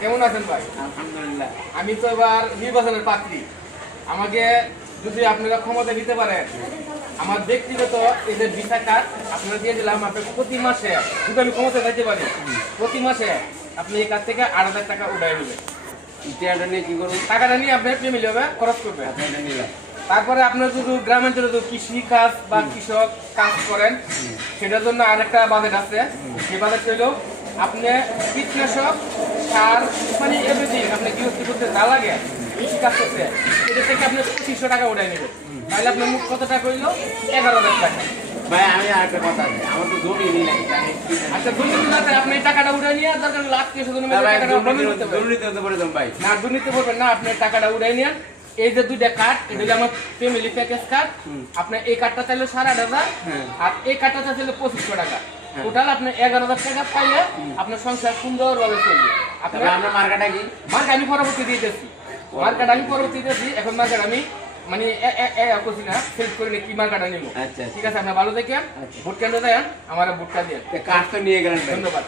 কেমন আছেন ভাই? আলহামদুলিল্লাহ। আমি তো এবার নির্বাচনের প্রার্থী। আমাকে যদি আপনারা ক্ষমতা দিতে পারেন, আমার ব্যক্তিগত এই যে ভিসা কার্ড আপনারা দিয়ে দিলাম, আপনার প্রতি মাসে যদি আমি ক্ষমতা দিতে পারি, প্রতি মাসে আপনি এই কার্ড থেকে 8,000 টাকা উঠাই নেবেন। টাকাটা নিয়ে কি করুন? টাকাটা নিয়ে আপনার ফ্যামিলি হবে খরচ করবে। টাকাটা নিলাম। তারপরে আপনার যদি গ্রামাঞ্চলে যদি কৃষি কাজ বা কৃষক কাজ করেন, সেটার জন্য আরেকটা বাজেট আছে। সেই বাজেট হইল আপনি কীটনাশক সার মানে এভরিথিং আপনি গৃহস্থী করতে যা লাগে কৃষি কাজ করতে, এটা থেকে আপনি 2500 টাকা উঠাই নেবেন। তাহলে আপনার মুখ কত টাকা হইল? 11,000 টাকা। ভাই আমি আর একটা কথা আছে, আমার তো জমি নেই নাই। আচ্ছা দুর্নীতি না থাকে, আপনি এই টাকাটা উঠাই নিয়ে দরকার লাখ 30,000 দুর্নীতি হতে পারে ভাই। না দুর্নীতি করবেন না, আপনি টাকাটা উঠাই নিয়ে এই যে দুইটা কার্ড, এটা হলো আমার ফ্যামিলি প্যাকেজ কার্ড। আপনার এই কার্ডটা চাইলে 8,500 আর এই কার্ডটা চাইলে 2500 টাকা। টোটাল আপনি 11,000 টাকা পাইলে আপনার সংসার সুন্দরভাবে চলবে। আপনার মার্কাটা কি? মার্কা আমি পরবর্তী দিতেছি, মার্কাটা আমি পরবর্তী দিতেছি। এখন মার্কাটা আমি মানে করছি না, সেট করে কি মার্কাটা নিব। আচ্ছা ঠিক আছে, আপনার ভালো দেখেন, ভোট কেন্দ্রে দেন, আমার ভোটটা দিয়ে কার্ড তো নিয়ে গেলেন। ধন্যবাদ।